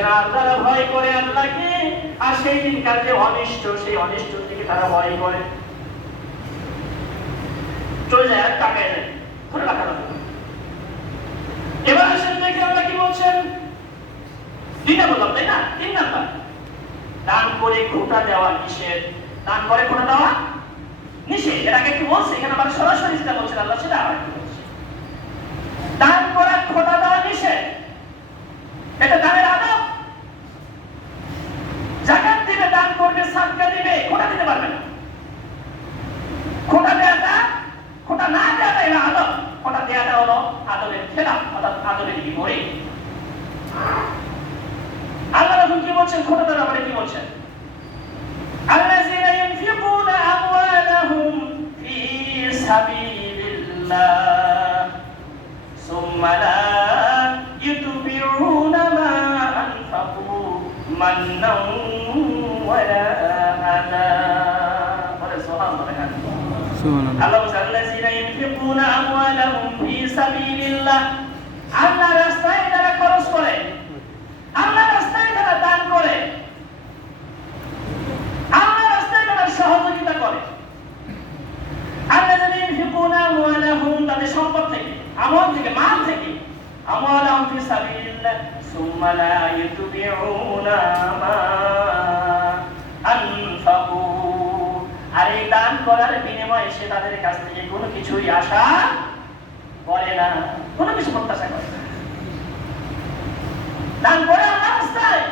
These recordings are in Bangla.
বলছেন আর যারা ভয় করে আল্লাহকে আর সেই দিনকার যে অনিষ্ট, সেই অনিষ্ট থেকে তারা ভয় করে, চলে যায় আর টাকায় যায় ধরে রাখা যাবে। এবার আসেন দেখে আল্লাহ কি বলছেন, দুইটা বললাম তাই না, 3 নাম্বার, দান করে খোটা দেওয়া নিষেধ। দান করে খোটা দেওয়া নিষেধ, এর আগে কি বলছে, এখানে আবার সরাসরি যেটা বলছেন আল্লাহ সেটা আবার কি বলছে, দান করা খোটা দেওয়া নিষেধ, এটা দানের আদব। যাকাত দিবে, দান করবে, সাদকা দিবে, খোটা দিতে পারবে না। খোটা দেওয়াটা, খোটা না দেওয়াটা এটা আদব, খোটা দেওয়াটা হলো আদবের খেলাফ, অর্থাৎ আদবের বিপরীত। আল্লাহ রাসূল কি বলছেন খোটা দেওয়ার ব্যাপারে, কি বলছেন, আল্লাযীনা ইউনফিকুনা আমওয়ালাহুম ফি সাবিলিল্লাহ সুম্মা লা ইউতবিউনা মা আনফাকু মান্নান ওয়ালা আযা। বলে সুবহানাল্লাহ। আল্লাহ বলেন আল্লাযীনা ইউনফিকুনা আমওয়ালাহুম ফি সাবিলিল্লাহ, আল্লাহর রাস্তায় যারা খরচ করে, আল্লাহর রাস্তায় যারা দান করে, আল্লাহর রাস্তায় যারা সহযোগিতা করে, আল্লাযীনা ইউনফিকুনা আমওয়ালাহুম, তাদের সম্পদ থেকে, আমল থেকে, মাল থেকে, আমওয়ালাহুম ফি সাবিলিল্লাহ সুম্মা লা ইউতবিউনা মা আনফাকু, আর এই দান করার বিনিময়ে সে তাদের কাছ থেকে কোনো কিছুই আশা করে না, কোনো কিছু প্রত্যাশা করে না। দান করে আল্লাহর রাস্তায়,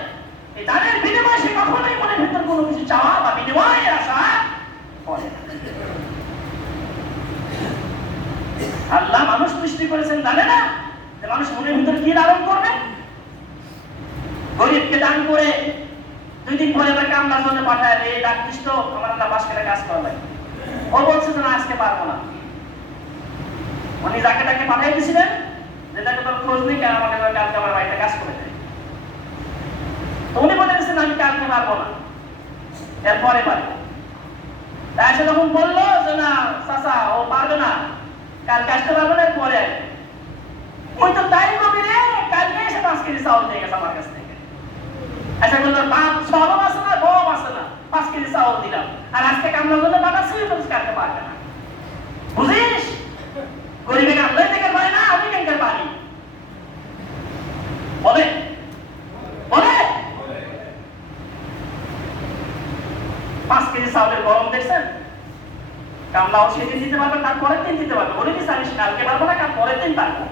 এই দানের বিনিময়ে সে কখনোই মনের ভিতর কোনো কিছু চাওয়া বা বিনিময়ের আশা করে না। আল্লাহ মানুষ সৃষ্টি করেছেন জানে না যে মানুষ মনের ভিতর কি লালন করবে। গরিবকে দান করে 2 দিন পরে আবার কামলার জন্য পাঠায়, এই ডাক্তার তো আমার আল্লাহ বাস করে কাজ করা লাগে, ও বলছে যে না আজকে পারবো না। উনি যাকে তাকে পাঠিয়ে দিয়েছিলেন, যেটাকে তোর খোঁজ নেই কেন, আমাকে কালকে আমার বাড়িতে কাজ করে দেয়। উনি বলে দিয়েছেন আমি কালকে পারবো না, এরপরে পারবো। তাই সে যখন বললো যে না চাচা ও পারবে না, কালকে আসতে পারবে না, পরে ওই তো তাই কবি রে, কালকে এসে 5 কেজি চাউল দিয়ে গেছে আমার কাছ থেকে। আচ্ছা বললো বাপ সবও আছে না, বউ আছে না, 5 কেজি চাউল দিলাম, আর আজকে কামলার জন্য পাঠাচ্ছি, কালকে পারবে না। বুঝিস গরিবের আল্লাহ থেকে পারে না, আমি কেন পারি বলে বলে 5 কেজি চাউলের গরম দেখছেন, কামলাও সেদিন দিতে পারবে, তার পরের দিন দিতে পারবে, বলে দিস আমি কালকে পারবো না, কাল পরের দিন পারবো।